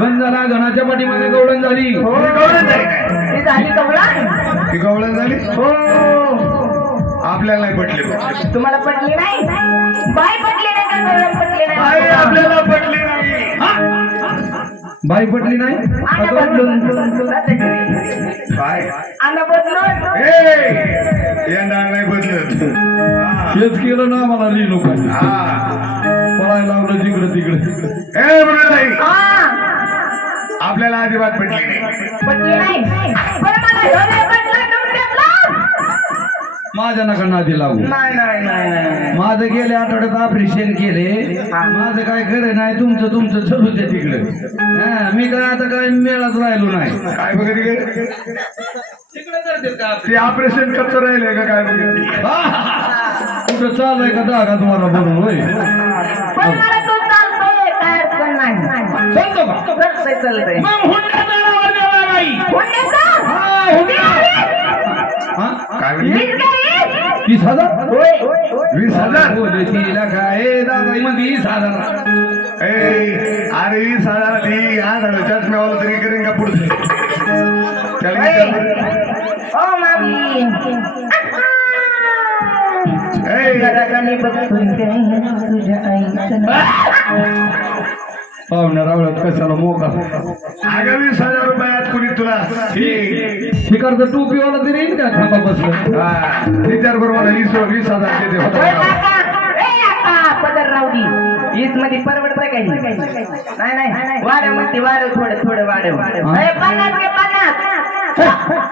बंद झाला गणाच्या पाठीमध्ये गवळण झाली. ती गवळण झाली. ती गवळण. झाली? हो. आपल्याला नाही पटली. तुम्हाला पटली नाही? बाय पटली नाही आपल्याला पटली नाही. बाई पटली नाही? काय बदलत. हा. हेच केलं ना मला लिहिलो हा. पळायला लावलं जिकडं तिकडे. हा. आपल्याला अजिबात पटली नाही माझ्या नका नादी लागू नाही नाही नाही नाही माझं गेले आठवड्यात ऑपरेशन केले. माझं काय खरं नाही तुमचं तुमचं चलू दे तिकडे. हा, मी काय आता काय मेळात राहिलो नाही. काय बघत गे तिकडे करतील का? ते ऑपरेशन करतो राहिले का काय बघत कुठं चाललंय का दागा तुम्हाला बरोबर होय? चालतंय चालतंय मग हुंडा देवा? हा, हुंडा. हा? काय वीस हजार? वीस हजार? काय दादा मध्ये वीस हजार. ए अरे वीस हजार ती आधाराच्याच मिळालं तरी करेन का पुढचं? त्याला विचार. ओ मामी. ए. जगाने बघतोय काय तुझ्या आईचं पाहुण्या रावळ्यात कशाला मोका? अगं वीस हजार रुपयात कुणी तुला? हे, टोपीवाला तरी येईल का? थांबा बसलं. हा, विचार करू मला वीस वीस हजार देते होता पदर. ईदमध्ये परवडतंय काही नाही नाही. वाढव म्हणते वाढव थोडं थोडं वाढव. हा? ए, पन्नास पन्नास.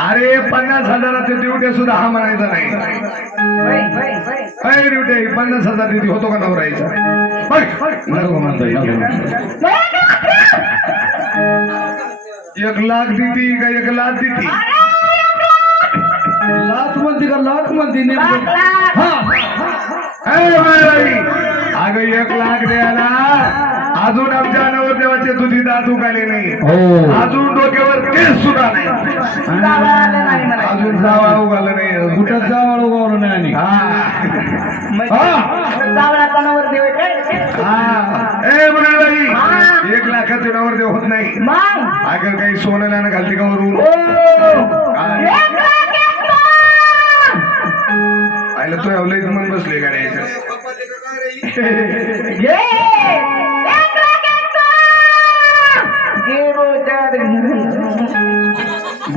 अरे पन्नास हजाराचे ड्युट्या सुद्धा हा म्हणायचा नाही. ड्युटे? पन्नास हजार देते होतो का नवरायचा. एक लाख देती का एक लाख देती लाख म्हणते का लाख म्हणते हा. अगं एक लाख द्यायला अजून आमच्या नवरदेवाचे तुझी दात उगाले नाही. हो. अजून डोक्यावर केस सुद्धा नाही. अजून जावा उगाला नाही. कुठं जावळ उगवलं नाही आणि? हा. हा. बाई एक लाखाचे नवरदेव होत नाही. मग? अगं काही सोनं नाणं घालते का वरून? हा. एक लाख एक आयला तो एवढं मन बसले गाड्याचं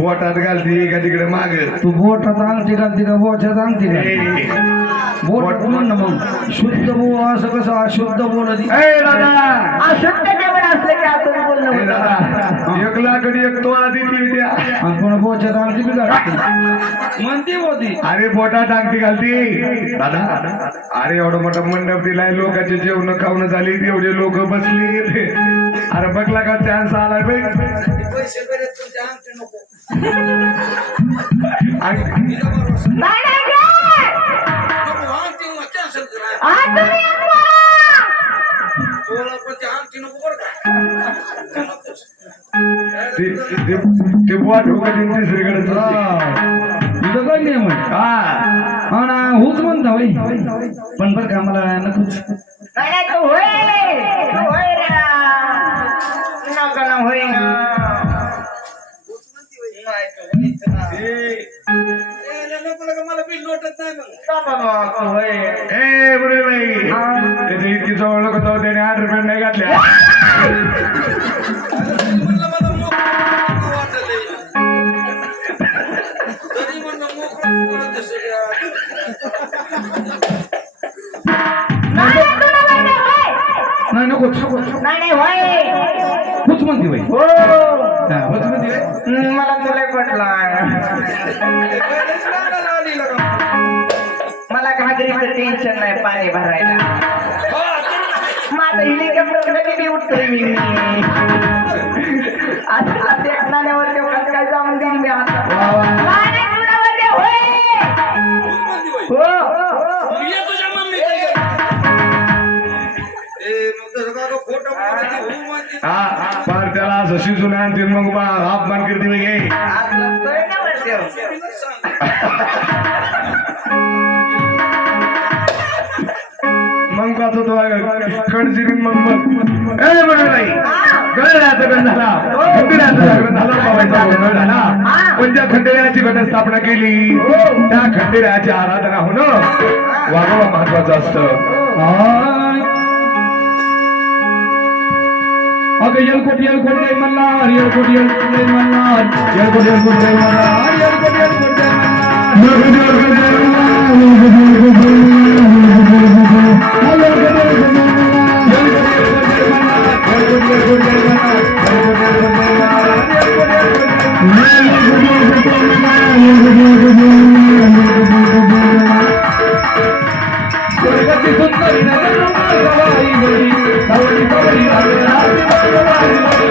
बोटात घालते का तिकडे माग? तू बोटात अंगठी घालते का बोच्यात अंगठी घालते बोट म्हण ना मग. शुद्ध बोल असं कसं अशुद्ध बोलत? ए दादा! अशुद्ध जेवण असलं की आपण बोलणं ए होतं. दादा! एक आणि एक तोळा देते त्या आणि कोणा बोच्यात अंगठी बी घालते? म्हणते होती. अरे पोटात टांगती घालती. दादा अरे एवढं मोठं मंडप दिलाय लोकांचे जेवण खावणं झाली एवढे लोक बसली. अरे बघला का चान्स आलाय बाई? हा. ते बुवा ठोकायचे काय नियम आहे हा हा ना होच म्हणता बाई पण बरं का मला नकोच नाही, नाही, तू होय. तू होय नकोच नाही, नाही, होय. म्हणते बाई हो. म्हणते बाई. मला तुला पटला मला घागरीचं टेन्शन नाही पाणी भरायला माझं हेलिकॉप्टर कधी उठतोय मी आता ते नाण्यावर ते काय जाऊन देईन मी आता वा, वा. त्याला असं मग बा अपमान करते मी मग पाहतो तो खडचिरीन मग मग ए म्हणून नाही गळण्याचा गण झाला झालं बाबाचा गोंधळ झाला. पण ज्या खंडेराची घटस्थापना केली? त्या खंडेराची आराधना होणं वागवा महत्वाचं असतं. हो. அது எல்கொட்டியல் கொண்டை மன்னார் எல்கொட்டியல் கொண்டை மன்னார் எல்கொட்டியல் கொண்டை மன்னார் எல்கொட்டியல் கொண்டை சுந்தரி நகரம் Thank you.